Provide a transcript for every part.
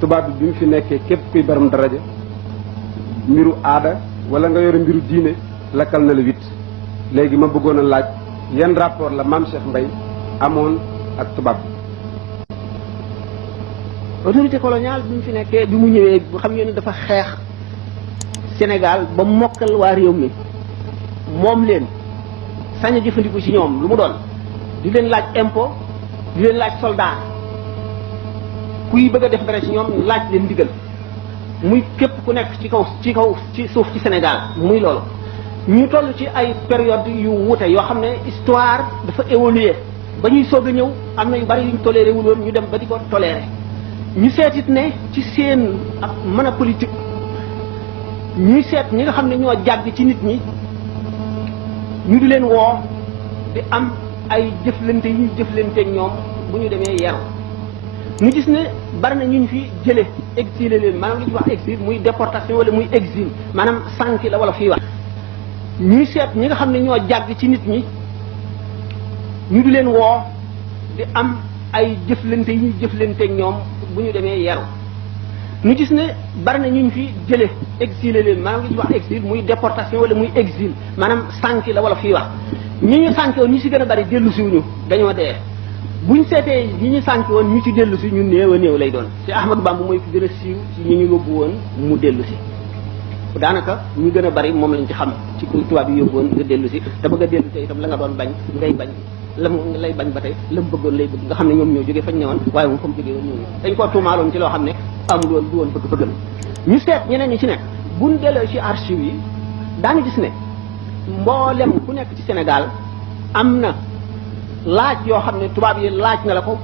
tubaab bi mu fi nekkee képp kuy baram daraja mbiru aada wala nga yore mbiru diine lakkal na la wit léegi ma bëggoon a laaj yan rapport la maam Cheikh Mbaye amoon ak tubaab bi. autorité coloniale bi mu fi nekkee bi mu ñëwee bu xam ngeen ne dafa xeex Sénégal ba mokkal waa réew mi moom leen sañ a jëfandiku ci ñoom lu mu doon di leen laaj impôt di leen laaj soldat kuy bëgg a def dara ci ñoom laaj leen ndigal muy képp ku nekk ci suuf ci Sénégal muy loolu ñu toll ci ay période yu wuute yoo xam ne histoire dafa évoluer ba ñuy soog a ñëw am na yu bari yuñ toléré wul woon ñu dem ba di ko toléré ñu seetit ne ci seen ak mën a politique ñuy seet ñi nga xam ne ñoo jàgg ci nit ñi ñu di leen woo di am ay jëflante yu ñu jëflanteeg ñoom bu ñu demee yeru ñu gis ne bari na ñu fi jële exilé leen maanaam li ñuy wax exil muy déportation wala muy exil maanaam sànki la wala fii wax ñuy seet ñi nga xam ne ñoo jàgg ci nit ñi ñu di leen woo di am ay jëflante yu ñu jëflanteeg ñoom bu ñu demee yeru ñu gis ne bari na ñu fi jële exilé leen maanaam li ñuy wax exil muy déportation wala muy exil maanaam sànki la wala fii wax ñi ñu sànki woon ñu si gën a bari dellu siwuñu dañoo dee buñ seetee ñi ñu sànki woon ñu ci dellu si ñu néew a néew lay doon ci Ahmadou Bamba mooy ku gën a siiw ci ñi ñu yóbbu woon mu dellu si daanaka ñu gën a bari moom lañ ci xam ci ku tubaab yi yóbbu woon nga dellu si te bëgg a dellu si itam la nga doon bañ ngay bañ la mu lay bañ ba tey la mu bëggoon lay bëgg nga xam ne ñoom ñoo jógee fañ ñëwoon waaye moom fa mu jógee woon ñëw dañ koo tuumaaloon ci loo xam ne amul woon du woon bëgg-bëggam ñu seet ñeneen ñi ci nekk buñ delloo ci archive yi daañu gis ne mboolem ku nekk ci Sénégal am na laaj yoo xam ne tubaab yi laaj na la ko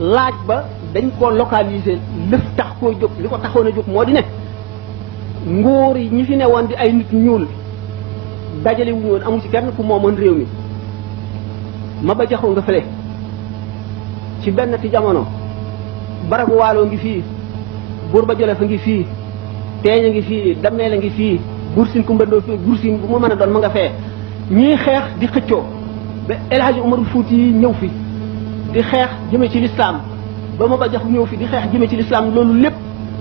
laaj ba dañ koo localiser lëf tax koo jóg li ko taxoon a jóg moo di ne nguur yi ñi fi ne woon di ay nit ñuul dajale wuñu woon amul ci kenn ku moomoon réew mi ma ba jaxoo nga fële ci benn ti jamono barabu waaloo ngi fii buur ba jolof a ngi fii teeñ a ngi fii dammeel a ngi fii bursin kumbandoo fii bursin bu mu mën a doon ma nga fee ñuy xeex di xëccoo ba El Hadji Umarul Fuuti yi ñëw fi di xeex jëme ci lislaam ba ma ba jaxu ñëw fi di xeex jëme ci lislaam loolu lépp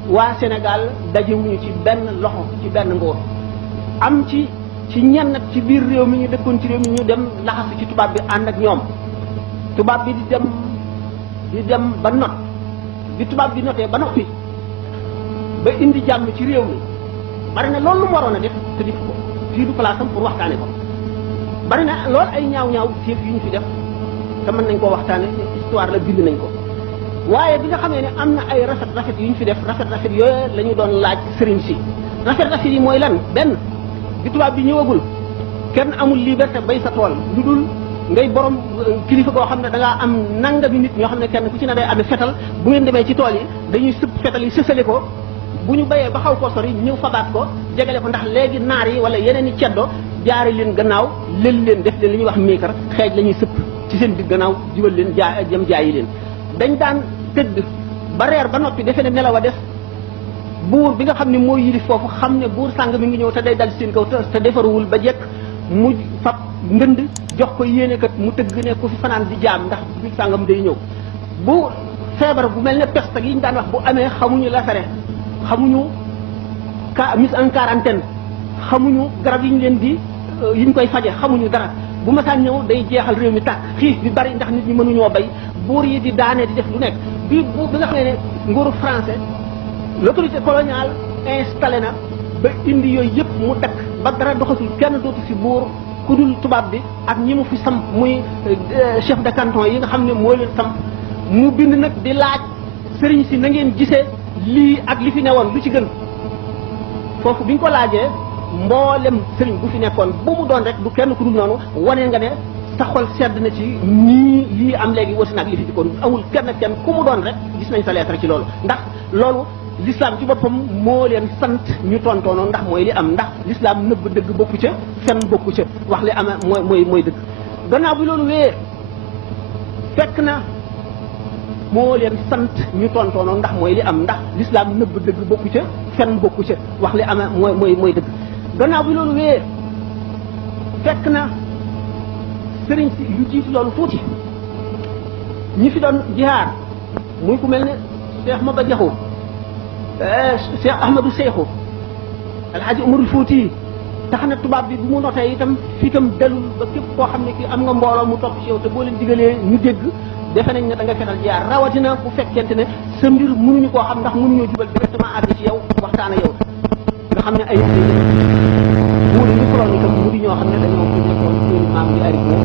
waa Sénégal dajewuñu ci benn loxo ci benn nguur am ci ñenn ci biir réew mi ñu dëkkoon ci réew mi ñu dem laxasu ci tubaab bi ànd ak ñoom tubaab bi di dem ba not bi tubaab bi notee ba noppi ba indi jàmm ci réew mi bari na loolu lu mu waroon a def te def ko fii du place am pour waxtaane ko bari na loolu ay ñaaw téef yu ñu fi def te mën nañ koo waxtaane histoire la bind nañ ko waaye bi nga xamee ne am na ay rafet yu ñu fi def rafet yooyu la ñu doon laaj sëriñ si rafet yi mooy lan benn bi tubaab bi ñëwagul kenn amul liberté bay sa tool lu dul ngay borom kilifa goo xam ne da ngaa am nangami nit ñoo xam ne kenn ku ci ne day amee fetal bu ngeen demee ci tool yi dañuy sëpp fetal yi sësale ko bu ñu bayee ba xaw ko sori ñëw fabaat ko jegale ko ndax léegi naar yi wala yeneen i ceddo jaari leen gannaaw lël leen def leen li ñuy wax miikar xeej la ñuy sëpp ci seen digg gannaaw jubal leen jëm jaayi leen dañ daan tëdd ba reer ba noppi defe ne nelaw a des buur bi nga xam ne mooy yilif foofu xam ne buur sàng mi ngi ñëw te day dal seen kaw te defaruwul ba jekk mu fab ndënd jox ko yéene kat mu tëgg ne ku fi fanaan di jaam ndax bi sàngam day ñëw bu feebar bu mel ne peste yi ñu daan wax bu amee xamuñu la fere xamuñu mise en quarantaine xamuñu garab yi ñu leen di yi ñu koy faje xamuñu dara bu masaan ñëw day jeexal réew mi tàkk xiif bi bari ndax nit ñi mënuñoo bay buur yi di daane di def lu nekk bi nga xam ne nguuru français l'autorité coloniale installé na ba indi yooyu yëpp mu dakk ba dara doxatul kenn dootu fi buur ku dul tubaab bi ak ñi mu fi samp muy chef de canton yi nga xam ne moo leen samp mu bind nag di laaj sëriñ si na ngeen gisee lii ak li fi newoon lu ci gën foofu bi ñu ko laajee mboolem sëriñ bu fi nekkoon bu mu doon rek du kenn ku dul noonu wane nga ne sa xol sedd na ci nii lii am léegi wasi nag li fi dikkoon amul kenn ku mu doon rek gis nañ sa lettre ci loolu ndax loolu l'islam ci boppam moo leen sant ñu tontoonoon ndax mooy li am ndax l'islam nëbb dëgg bokku ca fen bokku ca wax li am mooy dëgg gannaaw bi loolu wéyee fekk na moo leen sant ñu tontoonoon ndax mooy li am ndax l'islam nëbb dëgg bokku ca fen bokku ca wax li am mooy dëgg gannaaw bi loolu wéyee fekk na sëriñ si yu jiitu loolu tuuti ñi fi doon jihaar muy ku mel ne Cheikh Maba Jaxu Cheikh Ahmadou Cheikhou Alhaji Umarul Fouti tax na tubaab bi bu mu notee itam fii itam dalul ba képp koo xam ne kii am nga mbooloo mu topp ci yow te boo leen digalee ñu dégg defe nañ ne da nga fetal jaar rawatina bu fekkente ne sa mbir mënuñu koo xam ndax mënuñoo jubal directement àgg ci yow waxtaan ak yow nga xam ne ay buur yi chronique am mu di ñoo xam ne dañoo ko nekkoon seen maam di ariko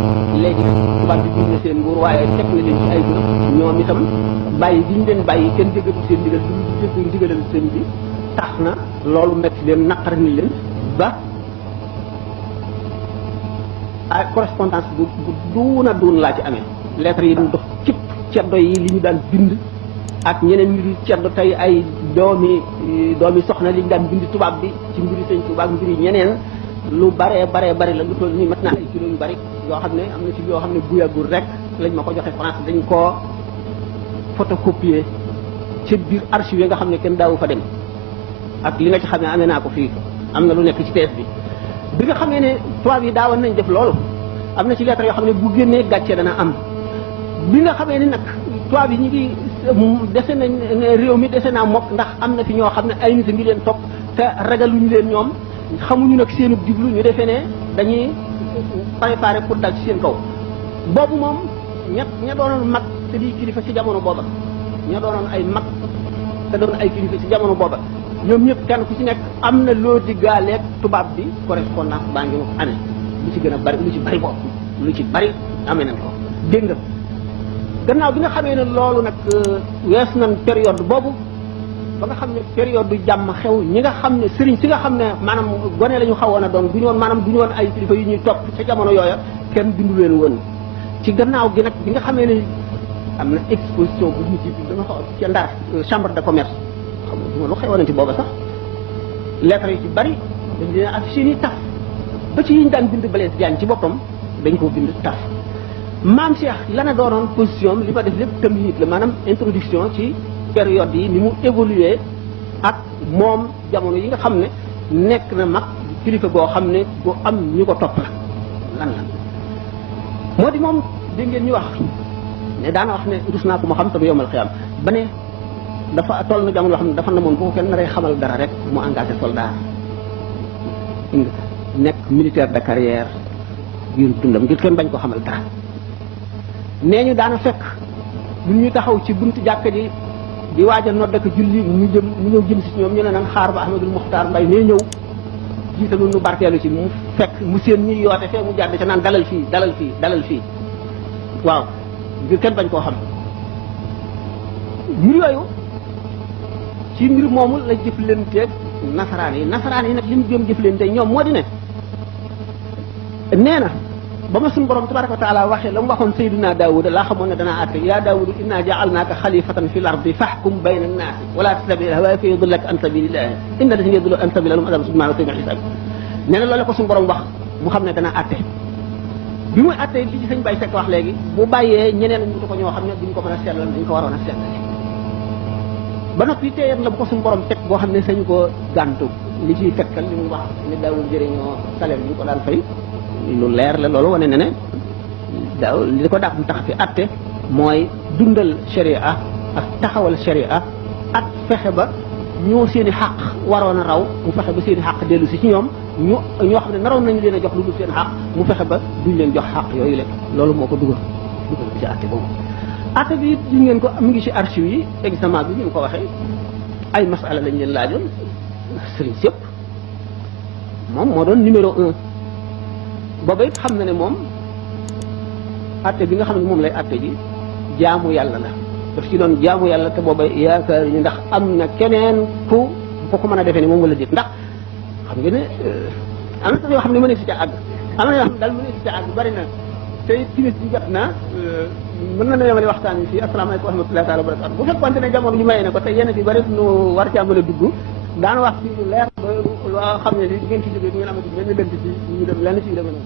léegi tubaab bi bind na seen nguur waaye teg na leen ci ay gërëm ñoom itam bàyyi gi ñu leen bàyyi kenn déggatu seen ndigal du dégg ndigalal sëñ bi tax na loolu metti leen naqar ni leen ba ay correspondance bu duuna duun laa ci amee lettres yi doon dox cëpp ceddo yi li ñu daan bind ak ñeneen mbiri ceddo tey ay doomi soxna li ñu daan bind tubaab bi ci mbiri sëñ tubaab mbiri ñeneen lu bare la lu toll nii mat naa ay kilo yu bari yoo xam ne am na ci yoo xam ne bu yàggul rek lañ ma ko joxe France dañ koo photocopier ci biir archive yi nga xam ne kenn daawu fa dem ak li nga ci xam ne amee naa ko fii am na lu nekk ci thèse bi nga xamee ne tubaab yi daawoon nañ def loolu am na ci lettre yoo xam ne bu génnee gàcce dana am bi nga xamee ne nag tubaab yi ñu ngi dese nañ réew mi dese naa mokk ndax am na fi ñoo xam ne ay nit a ngi leen topp te ragaluñu leen ñoom xamuñu nag seenu jublu ñu defee ne dañuy préparé pour dal ci seen kaw boobu moom ña doonoon mag te di kilifa ci jamono booba ña doonoon ay mag te doon ay kilifa ci jamono booba ñoom ñëpp kenn ku ci nekk am na loo diggaaleeg tubaab bi correspondance baa ngi ma amee lu ci gën a bari lu ci bari boobu lu ci bari amee nañ ko dégg nga gannaaw bi nga xamee ne loolu nag wees nañ période boobu ba nga xam ne période du jàmm xew ñi nga xam ne sëriñ si nga xam ne maanaam gone la ñu xawoon a doon du ñu woon maanaam du ñu woon ay kilifa yu ñuy topp ca jamono yooya kenn bindu leen woon ci gannaaw gi nag bi nga xamee ne am na exposition bu ñu ci dama xaw ca Ndar chambre de commerce xam nga lu xewoon ci booba sax lettres yi ci bari dañ leen affiché ni taf ba ci yi ñu daan bind Blaise Diagne ci boppam dañ koo bind taf maam Cheikh la na doonoon position li ma def lépp tamit la maanaam introduction ci période yi ni mu évolué ak moom jamono yi nga xam ne nekk na mag kilifa goo xam ne bu am ñu ko topp la lan la moo di moom dégg ngeen ñu wax ne daana wax ne rus naa ko ma xam te bu yomal xiyam ba ne dafa toll na jamono yoo xam ne dafa namoon bu ko kenn naree xamal dara rek mu engagé soldat nekk militaire de carrière ngir dundam ngir kenn bañ ko xamal dara nee ñu daana fekk bu ñuy taxaw ci buntu jàkka ji di waaj a nodd ak julli mu ñëw jëm si ñoom ñu ne nan xaar ba Ahmadul Muxtaar Mbay nee ñëw jiitalu nu barkeelu ci mu fekk mu seen ñi yoote fee mu jàdd ca naan dalal fii waaw ngir kenn bañ koo xam mbir yooyu ci mbir moomu la jëflanteeg nasaraan yi nag li mu jëm jëflante ñoom moo di ne nee na ba ma suñu borom tabaraka wa taala waxee la mu waxoon Seydina Daawuda laa xamoon ne danaa àtte yaa Daawuda inna ja'alnaaka xalifatan fil ardi fahkum bayna annaasi wala tattabi'il hawaa fa yudillaka an sabilillahi inna llazina yudilluna an sabilillahi lahum adabun shadiidun wa yawma al-qiyaamati nee na loolu la ko suñu borom wax mu xam ne danaa àtte bi muy àtte li ci sëñ Baye Seck wax léegi bu bàyyee ñeneen ñu ko ñoo xam ne duñ ko mën a sellal dañ ko waroon a sellal ba noppi téyet la bu ko suñu borom teg boo xam ne sañu ko gàntu li ciy fekkal li mu wax ne daawul jëriñoo salaire bi ñu ko daan fay lu leer la loolu wane na ne daaw li ko dàq mu tax fi atte mooy dundal sharia ak taxawal sharia ak fexe ba ñoo seen i xàq waroon a raw mu fexe ba seen i xàq dellu si ci ñoom ñoo xam ne naroon nañu leen a jox lu dul seen xàq mu fexe ba duñ leen jox xàq yooyu la loolu moo ko dugal ci atte boobu atte bi it ngeen ko mu ngi ci archive yi examen bi ñu ko waxee ay masala lañ leen laajoon sëriñ si yëpp moom moo doon numéro 1 booba it xam na ne moom atte bi nga xam ne moom lay atte ji jaamu yàlla la daf ci doon jaamu yàlla te booba yaakaar ñu ndax am na keneen ku ko mën a defee ni moom wala déet ndax xam nga ne am na yoo xam ne mënees si ca àgg am na yoo xam ne daal mënees si ca àgg bari na te timis bi jot na mën na yemale waxtaan wi fii asalaamaaleykum wa rahmatullahi taala wa barakatu bu fekkoon ne jamono ñu mayee ne ko te yenn bi bari nu war caa mën a dugg daana wax ci lu leer loo xam ne li ngeen ci jógee du ngeen amati benn lënt ci ñu dem lenn ci demee